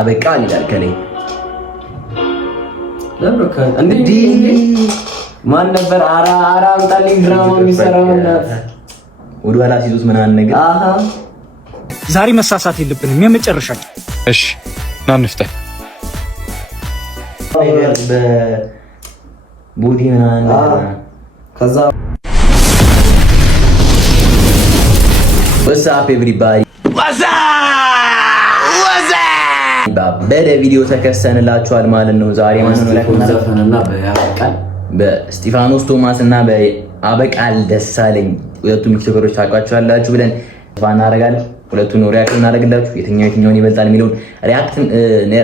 አበቃል ይላል ከላይ ለብሩክ እንዴ ማን ነበር? አራ አምጣልኝ ድራማ የሚሰራው እናት ወደ ኋላ ሲዙት ምናምን ነገር ዛሬ መሳሳት የለብንም የመጨረሻችን። እሺ ና እንፍጠን። በቦዲ ምናምን ከዛ What's up everybody? በደ ቪዲዮ ተከሰንላችኋል ማለት ነው። ዛሬ ማንን ዘፈንና በያበቃል በስጢፋኖስ ቶማስ እና በአበቃል ደሳለኝ ሁለቱም ቲክቶከሮች ታውቋቸዋላችሁ ብለን ተስፋ እናደርጋለን። ሁለቱን ሪአክት እናደርግላችሁ የትኛውን ይበልጣል የሚለውን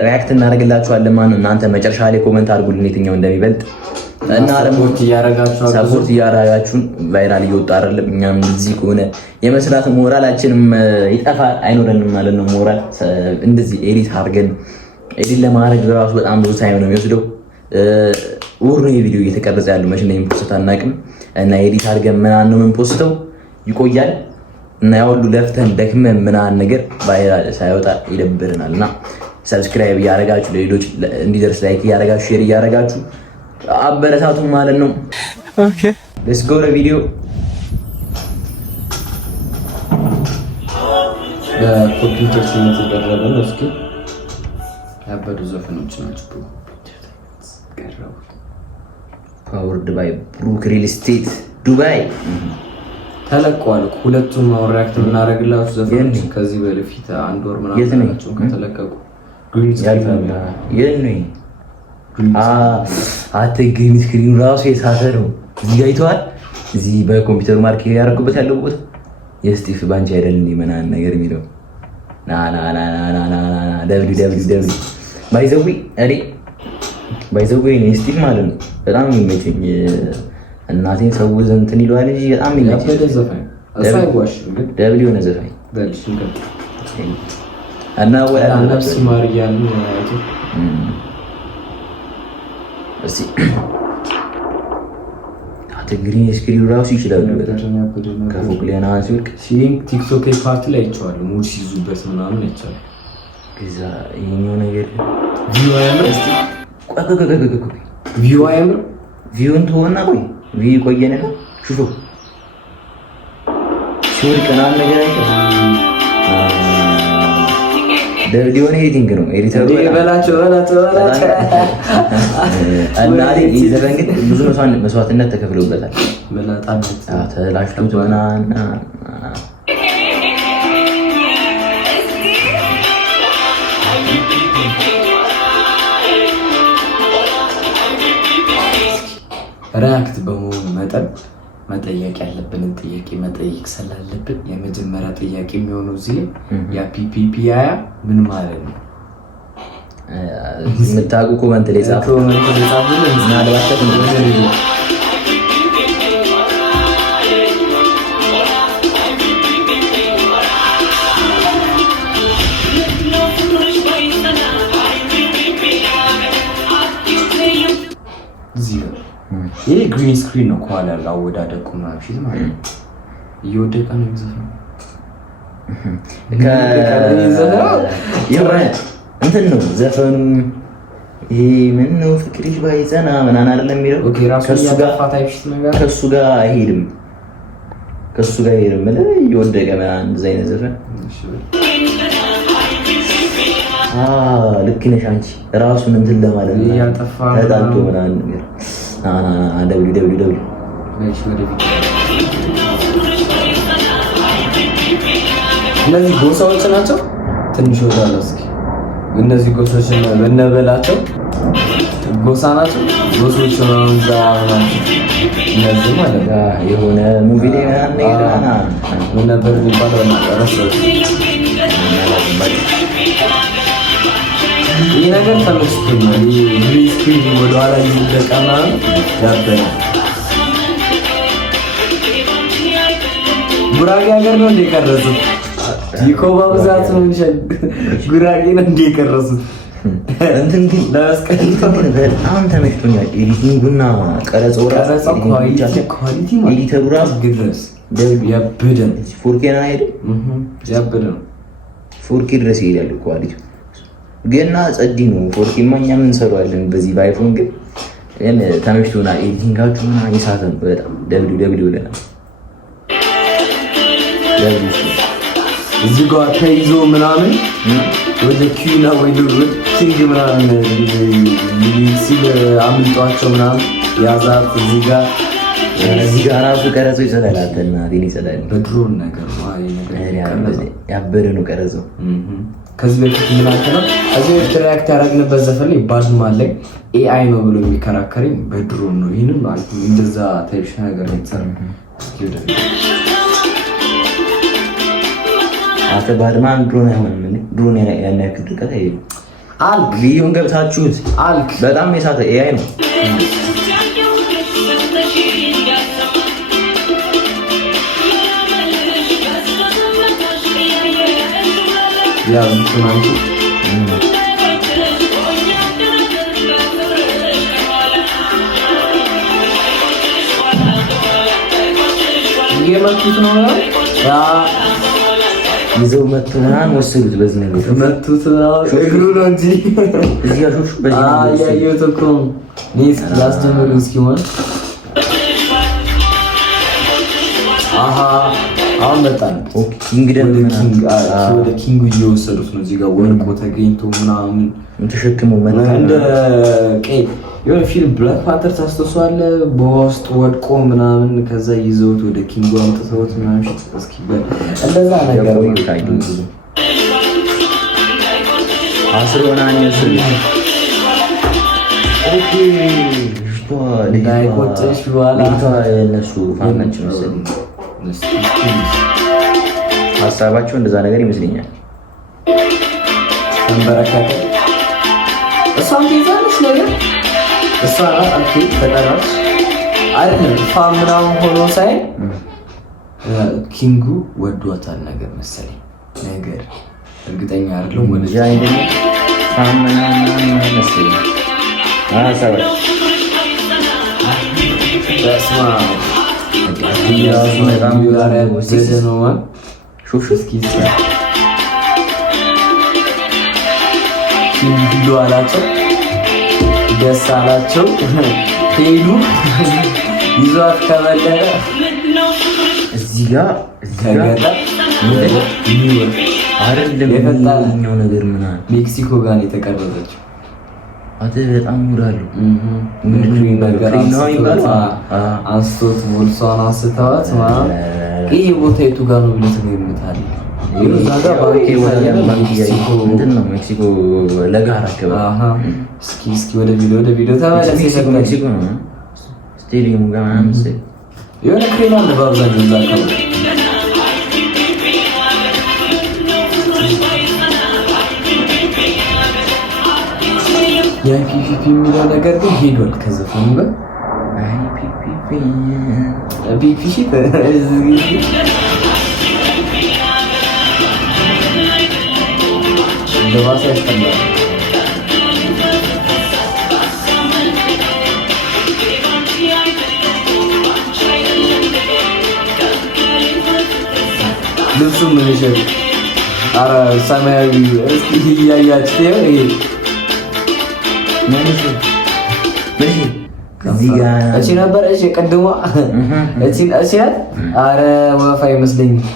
ሪአክት እናደርግላችኋለን ማለት ነው። እናንተ መጨረሻ ላይ ኮሜንት አድርጉልን የትኛው እንደሚበልጥ እና ሰፖርት እያደረጋችሁን ቫይራል እየወጣ አይደለም። እኛም እዚህ ከሆነ የመስራት ሞራላችንም ይጠፋል አይኖረንም ማለት ነው። ሞራል እንደዚህ ኤዲት አድርገን ኤዲት ለማድረግ በራሱ በጣም ብዙ ታይም ነው የሚወስደው። ወር ነው የቪዲዮ እየተቀረጸ ያለው መቼ ነው የምፖስት አናውቅም። እና ኤዲት አድርገን ምናምን ነው የምንፖስተው ይቆያል። እና ያው ሁሉ ለፍተን ደክመን ምናምን ነገር ቫይራል ሳይወጣ ይደብረናል። እና ሰብስክራይብ እያደረጋችሁ ለሌሎች እንዲደርስ ላይክ እያደረጋችሁ ሼር እያደረጋችሁ አበረታቱ ማለት ነው። ኦኬ ሌትስ ጎ ቪዲዮ በኮምፒውተር ሲመት ተደረገ ነው። እስኪ ያበዱ ዘፈኖች ናቸው። ፓወርድ ባይ ብሩክ ሪል ስቴት ዱባይ ተለቀዋል። ሁለቱም ሪአክት እናደርግላችሁ ዘፈኖች ከዚህ በፊት አንድ ወር ምናምን ናቸው ከተለቀቁ ግሪን ስክሪን አተ ግሪን ስክሪኑ ራሱ የሳተ ነው። እዚህ ጋር ይተዋል። እዚህ በኮምፒውተር ማርክ ያደረኩበት ያለው ቦታ የስቲፍ ባንቺ አይደል እንዴ ምናምን ነገር የሚለው ና ደብሊው ባይዘዊ እኔ ባይዘዊ እኔ ስቲፍ ማለት ነው በጣም የሚመቸኝ እናቴን ሰው እንትን ይለዋል እንጂ በጣም የሚመቸኝ ደብሊው ነው ዘፋኝ እና ወላ ነፍስ ማርያም ነው እስቲ ግሪን ስክሪን ራሱ ይችላል። ከፎቅ ላይ ነው ሲወርቅ ቲክቶክ ፓርት ላይ አይቼዋለሁ። ሙድ ሲይዙበት ምናምን አይቻልም። ከዛ ይሄኛው ነገር ቪው አያምር። እስቲ ቪው አያምር። ቪውን ተወና ቆይ ቪው ቆየነ ሹፉ ሲወርቅ ምናምን ነገር አይቻልም። ደብሊውን ኤዲቲንግ ነው ኤዲተሩ በላቸው እና ይዘፈን ግን ብዙ መስዋዕትነት ተከፍሎበታል። ተላሽቶት ምናምን ሪአክት በመሆኑ መጠን መጠየቅ ያለብንን ጥያቄ መጠየቅ ስላለብን የመጀመሪያ ጥያቄ የሚሆነው እዚህ የፒፒፒያ ምን ማለት ነው? የምታውቁ ኮመንት ላይ ጻፉ። ይሄ ግሪን ስክሪን ነው ከኋላ ያለው አወዳደቁ ምናምን ፊት ማለት ነው። እየወደቀ ነው የሚዘፍነው እንትን ነው ዘፈኑ። ይሄ ምን ነው ፍቅርሽ ባይጸና ምናምን አይደለም የሚለው ከሱ ጋር አይሄድም እየወደቀ ምናምን እንደዚህ አይነት ዘፈን ልክ ነሽ አንቺ ራሱን እንትን ለማለት ተጣልቶ ምናምን ነገር ደብሊው እነዚህ ጎሳዎች ናቸው። ትንሽ ወዳለ እስኪ እነዚህ ጎሳዎች በነበላቸው ጎሳ ናቸው። ጎሳዎች ነው እነዚህ ማለት የሆነ ሙቪ ላይ ምናምን ምን ነበር የሚባለው ረሳሁት። ይሄ ነገር ተመስቶኛል። ግሪን ስክሪን ወደኋላ ይዘቀና ያበረ ጉራጌ ሀገር ነው እንደቀረጹት ይኮባ ብዛት ነው እንጂ ጉራጌ ነው እንደቀረጹት እንትን ግን በጣም ተመችቶኛል። ኤዲቲንጉና ቀረጻው ኳሊቲ ኤዲተሩ ራሱ ድረስ ያበደ ነው። 4K ነው አይደል? ያበደ ነው። 4K ድረስ ይሄዳል ኳሊቲ ገና ጸዲ ነው። ፎርቲማ እኛም እንሰራዋለን በዚህ በአይፎን ግን ተመችቶናል። ኤዲቲንጋችሁ ምናምን ይሳተን በጣም ደብሊው ብለናል። እዚህ ጋር ተይዞ ምናምን ወደ ኪዩና ወይ ወደ ኪንግ ምናምን ሲል አምልጧቸው ምናምን ያዛት እዚህ ጋር ራሱ ቀረጾ ይሰላልና ዲኒ ይሰላል። በድሮን ነገር ያበደ ነው ቀረጾ። ከዚህ በፊት ምን አከለ እዚህ ኢንተራክት ያደረግንበት ዘፈን ላይ ባዝማን ላይ ኤአይ ነው ብሎ የሚከራከረኝ በድሮን ነው። ይሄንን ማለት እንደዛ ታይሽ ነገር ይተሰራ አተ ባድማን ድሮን አይሆንም። ድሮን ያን ያክል ድቀት አይደለም። አልክ ቪዲዮን ገብታችሁት አልክ በጣም የሳተ ኤአይ ነው። ያ እንትናንቺ የመጡት ነው ያ ይዘው መጡና ወሰዱት። በዚህ ነገር መጡት ነው እግሩ ነው እንጂ እዚህ ያሾሽ በዚህ ያየሁት እኮ ኔስ ላስተምሩ እስኪሆን አሃ አሁን መጣን። ወደ ኪንጉ እየወሰዱት ነው። እዚህ ጋር ወርቆ ተገኝቶ ምናምን ተሸክመው መጣ። እንደ ቀይ የሆነ ፊልም ብላክ ፓንተር ታስተውሳለህ? በውስጥ ወድቆ ምናምን ከዛ ይዘውት ወደ ኪንጉ አምጥተውት ምናምን እስኪ እንደዛ ነገር አስሮናን ይስል ኦኬ ዳይቆጭሽ በኋላ እነሱ ፋናችን መሰለኝ ሀሳባቸው እንደዛ ነገር ይመስለኛል። ተንበረከከ እሷም ትይዛለች ነገር እሷ አልኩ ተጠራች አይደለም ፋም ምናምን ሆኖ ሳይ ኪንጉ ወዷታል ነገር መሰለኝ ነገር እርግጠኛ አይደለም። ወደ ጃይ ደግሞ ፋም ምናምን መሰለኝ አሳባ በስማ ያው በጣም ወዘደ ነው ማለት ሹፍ እስኪ ኪንጉ አላቸው ደስ አላቸው ሄዱ ይዟት ከበለለ እዚህ ጋር ከገጠር ኒውዮርክ አይደለም የፈጣኛው ነገር ምናምን ሜክሲኮ ጋር ነው የተቀረጸችው። አተ በጣም ሙዳሉ ምንድነው ነገር አንስቶት ቦልሷን አንስተዋት ማለት ይሄ ቦታ የቱ ጋር ነው ብለህ ትገምታለህ? ይዛጋ ባንክ እንትን ነው ሜክሲኮ ለጋራ አካባቢ። እስኪ ወደ ቪዲዮ ተመለስ። ሜክሲኮ ነው ስቴዲየሙ ጋር ምናምን መሰለኝ የሆነ ክሬም አለ በአብዛኛው እዛ አካባቢ። የፒፒፒ የሚለው ነገር ግን ሄዷል ከዘፈኑ ጋር ፒፒፒ ለባሰ ያስጠላል። ልብሱ ምን ይሸጥ? ኧረ ሰማያዊ እስኪ እያያችሁ ይሄ ምን ይሸጥ? እዚህ ጋር እቺ ነበር። እሺ ቀድሞ እቺ ኧረ ወፋ ይመስለኛል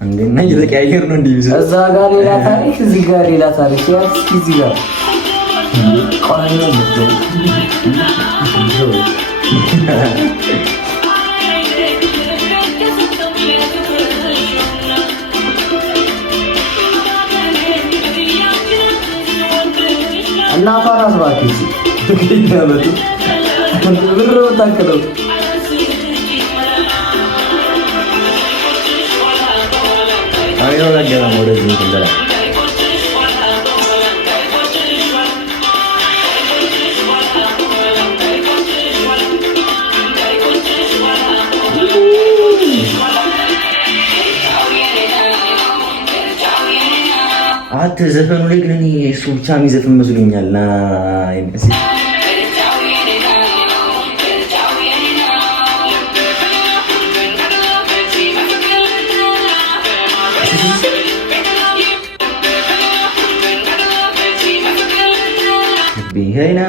እንዴና እየተቀያየር ነው እንዴ? እዛ ጋር ሌላ ታሪክ፣ እዚህ ጋር ሌላ ታሪክ። ያ እስኪ እዚህ ጋር ቆይ ነው እና ፋራስ ባኪሲ ከይታመጡ ብር ወጣከለው አይሮ ለገና ወደዚህ እንተላ አት ዘፈኑ ላይ ግን እኔ እሱ ብቻ የሚዘፍን መስሎኛል። ና ቢሄና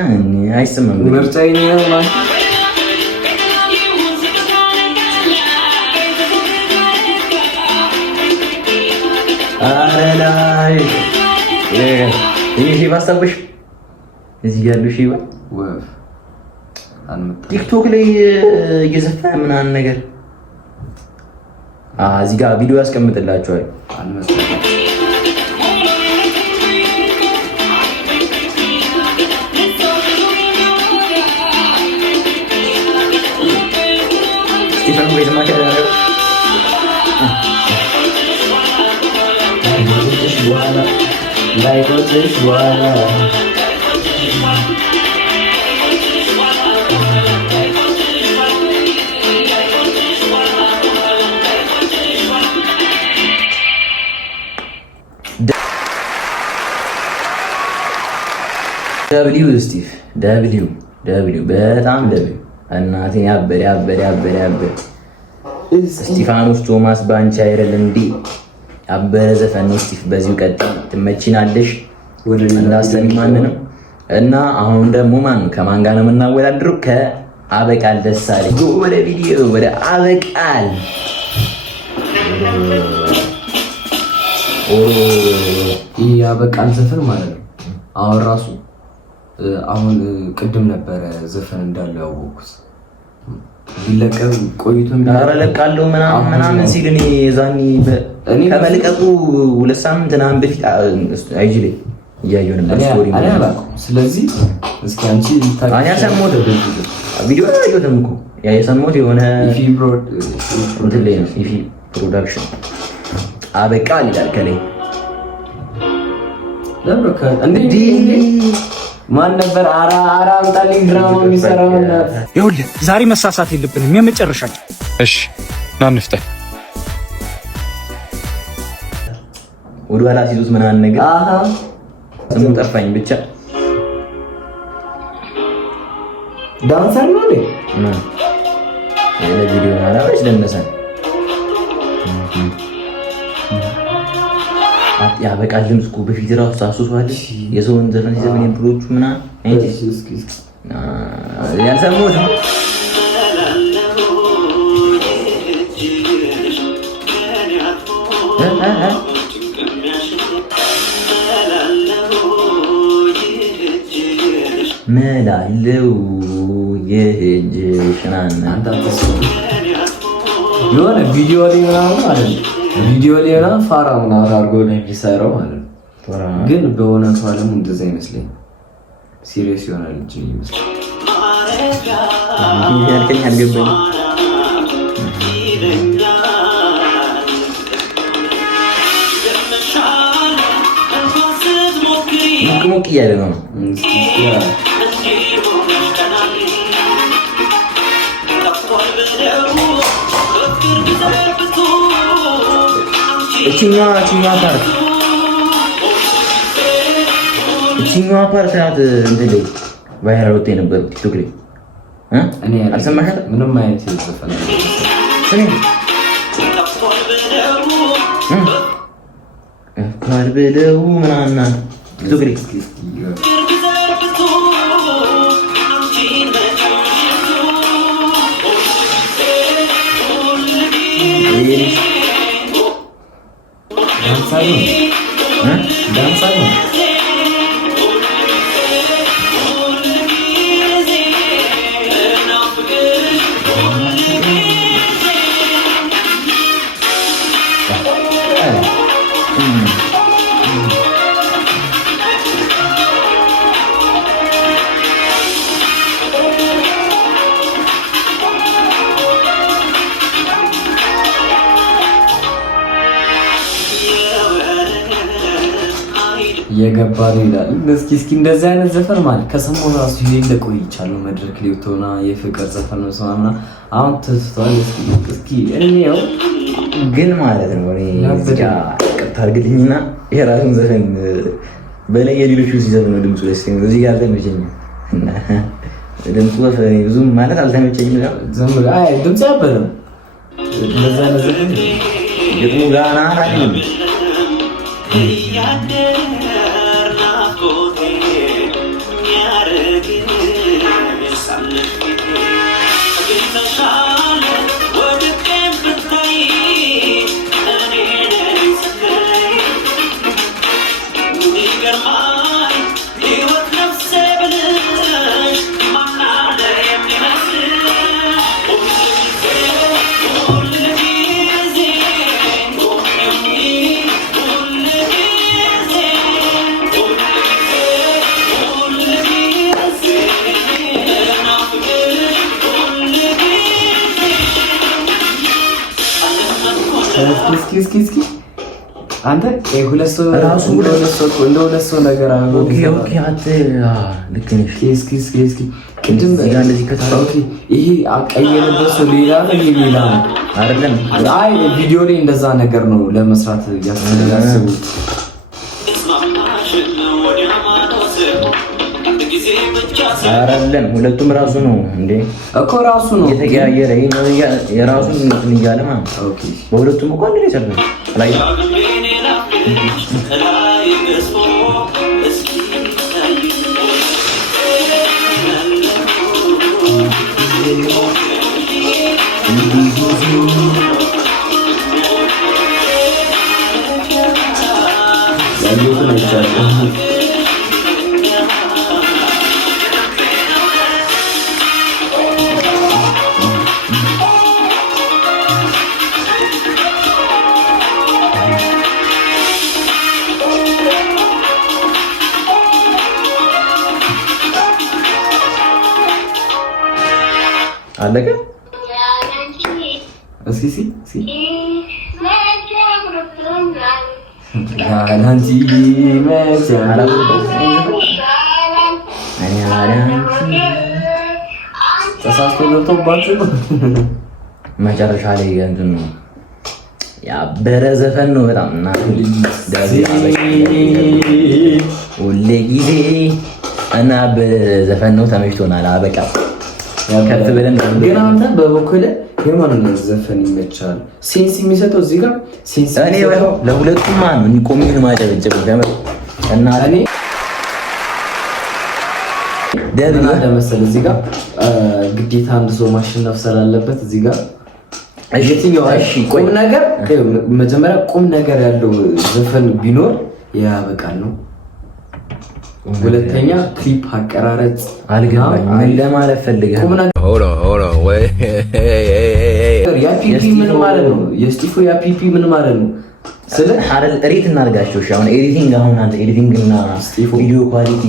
አይሰማም ምርጫዬ ነው ማለት አረላይ ይሄ ባስተውሽ እዚህ ያሉ ሺባ ወፍ ቲክቶክ ላይ እየዘፈነ ምናምን ነገር እዚህ ጋር ቪዲዮ ያስቀምጥላችኋል። ስቲፈን ወይ ዘማች በኋላ ላይቆጥሽ በኋላ ደብሊው ስቲቭ ደብሊው በጣም ደብሊው እናቴ ያበደ እስጢፋኖስ ቶማስ ባንቺ አይደል እንዴ ያበረ ዘፈን ነው። ስቲቭ በዚሁ ቀጥል ትመቺናለሽ እንዳሰኝ ማንንም እና አሁን ደግሞ ከማን ጋር ነው የምናወዳድረው? ከአበቃል ደሳለኝ ወደ ቪዲዮ ወደ አበቃል ይህ ያበቃል ዘፈን ማለት ነው። አሁን ራሱ አሁን ቅድም ነበረ ዘፈን እንዳለው ያወቅኩት ቢለቀም ቆይቶ ለቃለው ምናምን ሲል እኔ ዛኒ ከመልቀቁ 2 ሳምንት ምናምን በፊት አይጂ ላይ እያየሁ ነበር ስቶሪ ማለት። ስለዚህ እስኪ አንቺ ታዲያ ሰሞት ቪዲዮ አይደለም እኮ ያ የሰሞት የሆነ ኢፊ ብሮድ እንትን ላይ ነው ኢፊ ፕሮዳክሽን አበቃል ይላል ከላይ ለብረከ እንዴ ማን ነበር? አራ አምጣልኝ ድራማ የሚሰራው እና ይኸውልህ ዛሬ መሳሳት የለብንም የመጨረሻችን። እሺ ና እንፍጠን። ወደ ኋላ ሲዙት ምናምን ነገር ስሙ ጠፋኝ ብቻ ዳንሰር ነው እንዴ? ቪዲዮ አላበሽ ለነሰን ያበቃል ድምፅ እኮ በፊት ራሱ ታስሷል። የሰውን ዘፈን ሲዘፍን የብሮቹ ምናምን ያልሰሙት ነው። መላለው የእጅሽ የሆነ ቪዲዮ ላይ ምናምን ማለት ነው። ቪዲዮ ላይ ምናምን ፋራ ምናምን አድርጎ ነው የሚሰራው ማለት ነው። ግን በእውነቱ ዓለም እንደዛ አይመስለኝም። ሲሪየስ ይሆናል እንጂ ይመስላል። ያልከኝ አልገባኝም። ሞቅ እያለ ነው። እቺኛዋ ፓርት ናት እንትን ላይ ቫይራል ወጥቶ የነበረው ቲክቶክ ላይ አልሰማሽም? ምንም አይነት ዘፈን ካልበለው ምናምን ቲክቶክ ላይ የገባ ነው ይላል። እስኪ እንደዚህ አይነት ዘፈን ማለት ከሰሞኑ ራሱ ይሄን ለቆይቻለሁ መድረክ ላይ ወጥቶና የፍቅር ዘፈን ነው ሰማምና አሁን ተስተዋል። እስኪ እኔው ግን ማለት ነው እኔ እዚጋ ቀጥታ አድርግልኝና የራሱን ዘፈን በላይ የሌሎቹ ሲዘፍን ነው ድምፁ ደስ የሚለው። እዚህ ጋር አልተመቸኝም እና ድምፁ ብዙም ማለት አልተመቸኝም። ድምፅ ያበረ እንደዛ ነው ዘፈን ግጥሙ ጋና አይደለም እስኪ አንተ ሁለት ሰው ራሱ ሁለት ሰው ነገር አለ። ኦኬ አት ልክ ነሽ። እስኪ ቅድም እንደዚህ ከታውቂ ይሄ አቀየረበት ሰው ሌላ ነው ሌላ ነው አይደለም። አይ ቪዲዮ ላይ እንደዛ ነገር ነው ለመስራት ያስፈልጋል። አይደለም ሁለቱም ራሱ ነው እንዴ እኮ ራሱ ነው የተቀያየረ የራሱ እንትን እያለ ማለት ነው። ኦኬ በሁለቱም እኮ አንድ ላይ ሰርተን ላይ አለቀ። እስኪ ያላንቺ ተሳስቶ ገብቶባችሁ መጨረሻ ላይ እንትን ነው ያበረ ዘፈን ነው በጣም እና ሁሌ ጊዜ እና በዘፈን ነው ተመችቶናል። አበቃ ከፍ ብለን ግን አንተ በበኩልህ የማንን ዘፈን ይመቻል? ሴንስ የሚሰጠው እዚህ ጋር ሴንስ እኔ ለሁለቱም ማን ነው ቆሚን ማጨብጨብ ገመድ እና እኔ ደብና ለመሰለ እዚህ ጋር ግዴታ አንድ ሰው ማሸነፍ ስላለበት እዚህ ጋር የትኛው ቁም ነገር መጀመሪያ ቁም ነገር ያለው ዘፈን ቢኖር ያበቃል ነው። ሁለተኛ ክሊፕ አቀራረጽ አልገባኝም። ምን ለማለት ፈልገህ ያፒፒ ምን ማለት ነው? የስቲፎ ያፒፒ ምን ማለት ነው? ስለ አይደል ሬት እናርጋቸው። እሺ አሁን ኤዲቲንግ አሁን አንተ ኤዲቲንግ እና ቪዲዮ ኳሊቲ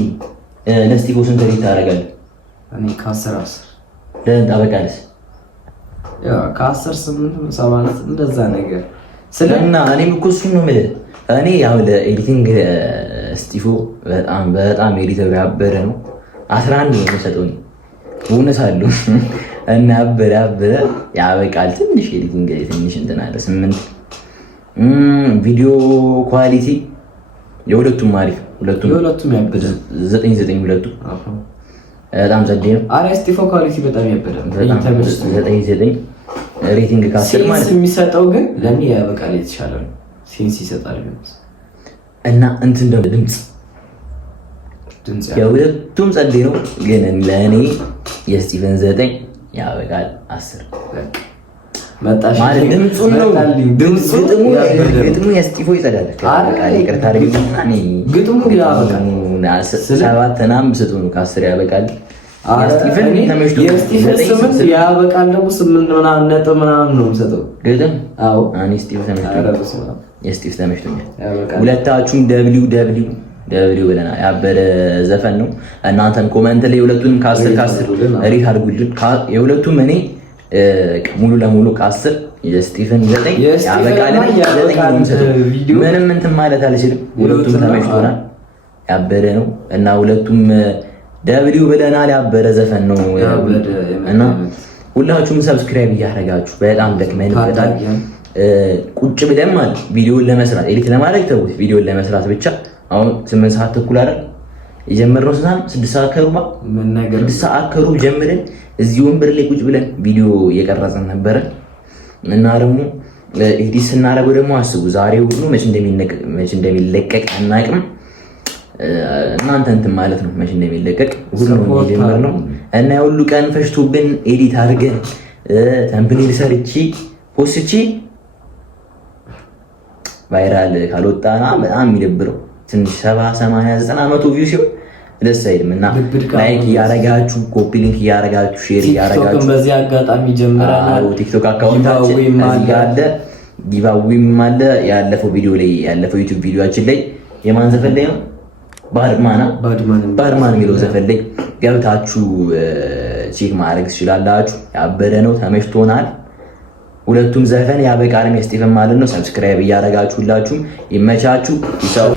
ለስቲፎ ስንት ሬት ታደርጋለህ? እኔ ከ10 ለእንት አበቃለስ ያ ከ10 8 7 እንደዛ ነገር ስለና እኔም እኮ እሱን ነው የምልህ። እኔ ያው ለኤዲቲንግ ስቲፎ በጣም ኤዲተር ያበረ ነው። 11 ነው የሚሰጠው ቦነስ አለው እና ያበረ ያበቃል። ትንሽ ኤዲቲንግ ትንሽ እንትን አለ 8 ቪዲዮ ኳሊቲ የሁለቱም አሪፍ የሁለቱም ያበደ 9 ሁለቱ በጣም ጸዴ ነው። አረ ስቲፎ ኳሊቲ በጣም ያበደ 9 ሬቲንግ ካስር ማለት የሚሰጠው ግን ለኔ ያበቃል የተሻለ ነው። ሴንስ ይሰጣል እና እንትን ደግሞ ድምጽ የሁለቱም ጸዴ ነው። ግን ለኔ የስቲቨን 9 ያበቃል 10 መጣሽ ማለት ድምጹን ነው። ግጥሙ የስቲፎ ይጸዳል። ይቅርታ አድርግልኝ እኔ ግጥሙ ያበቃል 7 ምናምን ብስጡ ነው ከ10 ያበቃል። የስቲቨን ተመሽቶ የስቲቨን 8 ያበቃል ደግሞ 8 ምናምን ነጥብ ምናምን ነው የምሰጠው ግጥም። አዎ እኔ ስቲቭ ተመሽቶኛል። የስቲቭ ተመሽቶኛል። ሁለታችሁም ደብሊው ብለና ያበረ ዘፈን ነው። እናንተም ኮሜንት ላይ ሁለቱንም ከ10 ሬት አድርጉልን። የሁለቱም እኔ ሙሉ ለሙሉ ከ10 የስቲቨን 9 ያበቃል። ምንም እንትን ማለት አልችልም። ሁለቱም ተመሽቶናል። ያበረ ነው እና ሁለቱም ደብሊው ብለናል። ያበረ ዘፈን ነው እና ሁላችሁም ሰብስክራይብ እያደረጋችሁ በጣም ደክመንበታል። ቁጭ ብለን ማለት ቪዲዮን ለመስራት ኤዲት ለማድረግ ተውት፣ ቪዲዮን ለመስራት ብቻ አሁን 8 ሰዓት ተኩል አይደል የጀመርነው? 6 ሰዓት ከሩባ ምን ነገር 6 ሰዓት ከሩብ ጀምረን እዚህ ወንበር ላይ ቁጭ ብለን ቪዲዮ እየቀረጽን ነበረ እና ደግሞ ኤዲት ስናደርገው ደግሞ አስቡ ዛሬ ሁሉ መች እንደሚለቀቅ አናውቅም። እናንተ እንትን ማለት ነው መች እንደሚለቀቅ ሁሉ ነው የጀመርነው እና ሁሉ ቀን ፈሽቶብን ኤዲት አድርገን ተምፕኔል ሰርቼ ፖስቼ ቫይራል ካልወጣና በጣም የሚደብረው ትንሽ 70 80 90 100 ቪው ሲሆን ደስ አይልም እና ላይክ እያረጋችሁ ኮፒ ሊንክ እያረጋችሁ ሼር እያረጋችሁ በዚህ አጋጣሚ ጀምረናል። ቲክቶክ አካውንታችን አለ ጊቫዌም አለ። ያለፈው ቪዲዮ ላይ ያለፈው ዩቲዩብ ቪዲዮአችን ላይ የማን ዘፈን ላይ ነው? ባድማን የሚለው ዘፈን ላይ ገብታችሁ ቼክ ማድረግ ትችላላችሁ። ያበደ ነው፣ ተመችቶናል። ሁለቱም ዘፈን ያበቃል። ስቴፈን ማለት ነው። ሰብስክራይብ እያደረጋችሁ ሁላችሁም ይመቻችሁ። ይሳው